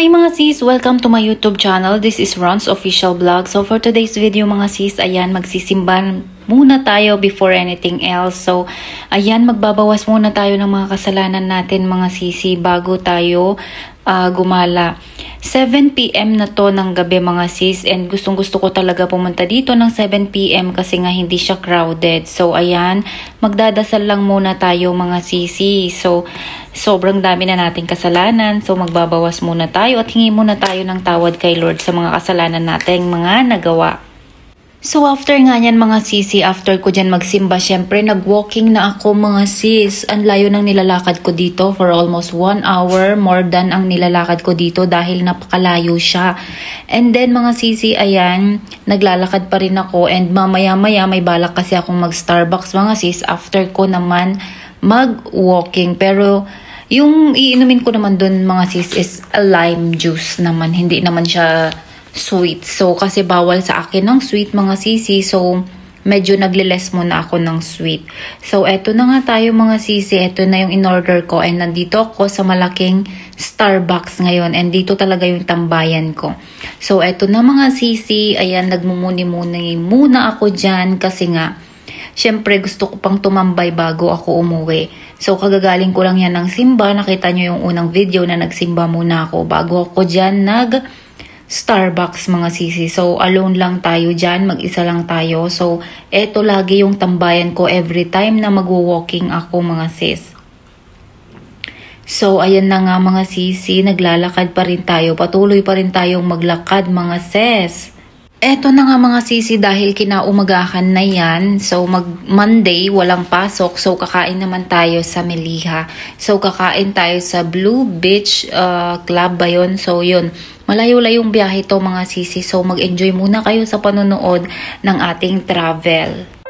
Hi mga sis! Welcome to my YouTube channel. This is Ron's Official Vlog. So for today's video mga sis, ayan, magsisimba muna tayo before anything else. So ayan, magbabawas muna tayo ng mga kasalanan natin mga sisi bago tayo gumala. 7 PM na to ng gabi mga sis, and gustong gusto ko talaga pumunta dito ng 7 PM kasi nga hindi siya crowded. So ayan, magdadasal lang muna tayo mga sisi. So sobrang dami na nating kasalanan, so magbabawas muna tayo at hingi muna tayo ng tawad kay Lord sa mga kasalanan nating mga nagawa. So after nga yan mga sisi, after ko dyan magsimba, syempre nag-walking na ako mga sis. Ang layo ng nilalakad ko dito for almost 1 hour, more than ang nilalakad ko dito dahil napakalayo siya. And then mga sisi, ayan, naglalakad pa rin ako, and mamaya-maya may balak kasi akong mag-Starbucks mga sis after ko naman mag-walking. Pero yung iinumin ko naman dun mga sis is a lime juice naman, hindi naman siya sweet. So kasi bawal sa akin ng sweet mga sisi, so medyo nagle-less muna ako ng sweet. So eto na nga tayo mga sisi, eto na yung in-order ko, and nandito ako sa malaking Starbucks ngayon, and dito talaga yung tambayan ko. So eto na mga sisi, ayan, nagmumuni-muni muna ako dyan kasi nga syempre gusto ko pang tumambay bago ako umuwi. So kagagaling ko lang yan ng simba. Nakita nyo yung unang video na nagsimba muna ako bago ako dyan Starbucks mga sisi. So alone lang tayo dyan, mag-isa lang tayo. So eto lagi yung tambayan ko every time na mag-walking ako mga sis. So ayan na nga mga sisi, naglalakad pa rin tayo, patuloy pa rin tayong maglakad mga sis. Eto na nga mga sisi, dahil kinaumagahan na yan, so Monday walang pasok, so kakain naman tayo sa Meliha. So kakain tayo sa Blue Beach Club ba yun? So yun, malayo-layong biyahe to mga sisi, so mag-enjoy muna kayo sa panonood ng ating travel.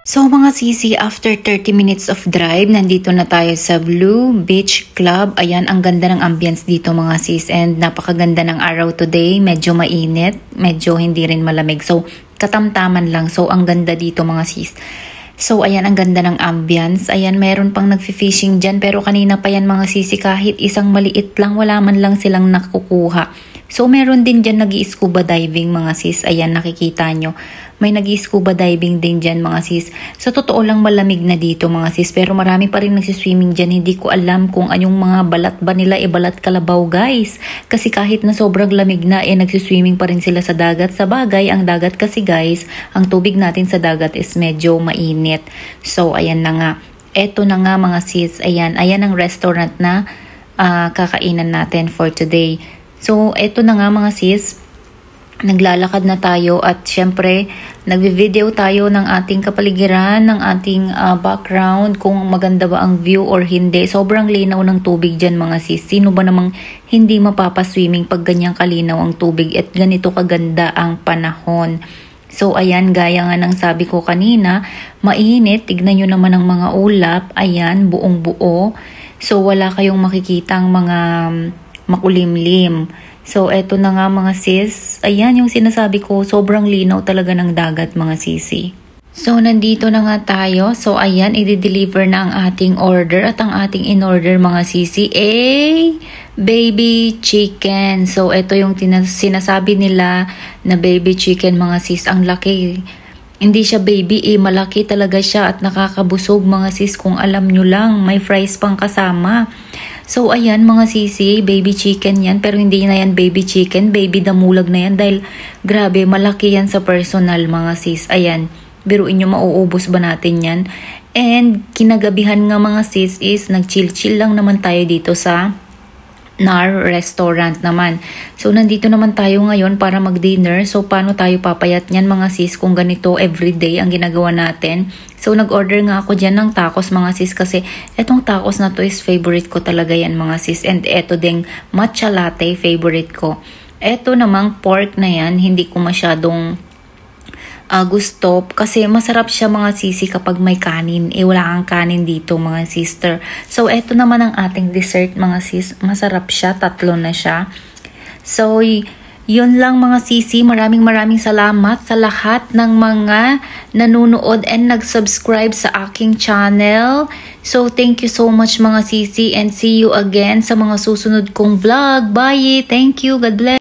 So mga sisi, after 30 minutes of drive, nandito na tayo sa Blue Beach Club. Ayan, ang ganda ng ambience dito mga sis, and napakaganda ng araw today. Medyo mainit, medyo hindi rin malamig. So katamtaman lang. So ang ganda dito mga sis. So ayan, ang ganda ng ambience. Ayan, meron pang nagfi-fishing dyan, pero kanina pa yan mga sisi, kahit isang maliit lang, wala man lang silang nakukuha. So meron din dyan nag-i-scuba diving mga sis. Ayan, nakikita nyo. May nag-i-scuba diving din dyan mga sis. Sa totoo lang malamig na dito mga sis, pero marami pa rin nagsiswimming dyan. Hindi ko alam kung anong mga balat ba nila, balat kalabaw guys. Kasi kahit na sobrang lamig na, nagsiswimming pa rin sila sa dagat. Sa bagay, ang dagat kasi guys, ang tubig natin sa dagat is medyo mainit. So ayan na nga. Eto na nga mga sis. Ayan ang restaurant na kakainan natin for today. So eto na nga mga sis. Naglalakad na tayo at syempre nagvi-video tayo ng ating kapaligiran, ng ating background, kung maganda ba ang view or hindi. Sobrang linaw ng tubig dyan mga sis. Sino ba namang hindi mapapaswimming pag ganyang kalinaw ang tubig at ganito kaganda ang panahon. So ayan, gaya nga ng sabi ko kanina, mainit. Tignan nyo naman ang mga ulap. Ayan, buong buo. So wala kayong makikitang mga makulimlim. So, eto na nga mga sis. Ayan yung sinasabi ko, sobrang linaw talaga ng dagat mga sisi. So, nandito na nga tayo. So, ayan, i-deliver na ang ating order. At ang ating in-order mga sisi, baby chicken. So, eto yung sinasabi nila na baby chicken mga sis. Ang laki. Hindi siya baby, malaki talaga siya at nakakabusog mga sis. Kung alam nyo lang, may fries pang kasama. So ayan mga sisi, baby chicken yan, pero hindi na yan baby chicken, baby damulag na yan dahil grabe, malaki yan sa personal mga sis. Ayan, biruin nyo, mauubos ba natin yan? And kinagabihan nga mga sis is nag-chill-chill lang naman tayo dito sa NAR restaurant naman. So nandito naman tayo ngayon para mag-dinner. So paano tayo papayat niyan mga sis kung ganito everyday ang ginagawa natin? So nag-order nga ako dyan ng tacos mga sis, kasi etong tacos na to is favorite ko talaga yan mga sis. And eto ding matcha latte, favorite ko. Eto namang pork na yan, hindi ko masyadong gusto kasi masarap siya mga sisi kapag may kanin. Wala kang kanin dito mga sister. So eto naman ang ating dessert mga sis. Masarap siya, 3 na siya. So yun lang mga sisi. Maraming salamat sa lahat ng mga nanonood and nag-subscribe sa aking channel. So thank you so much mga sisi, and see you again sa mga susunod kong vlog. Bye! Thank you. God bless.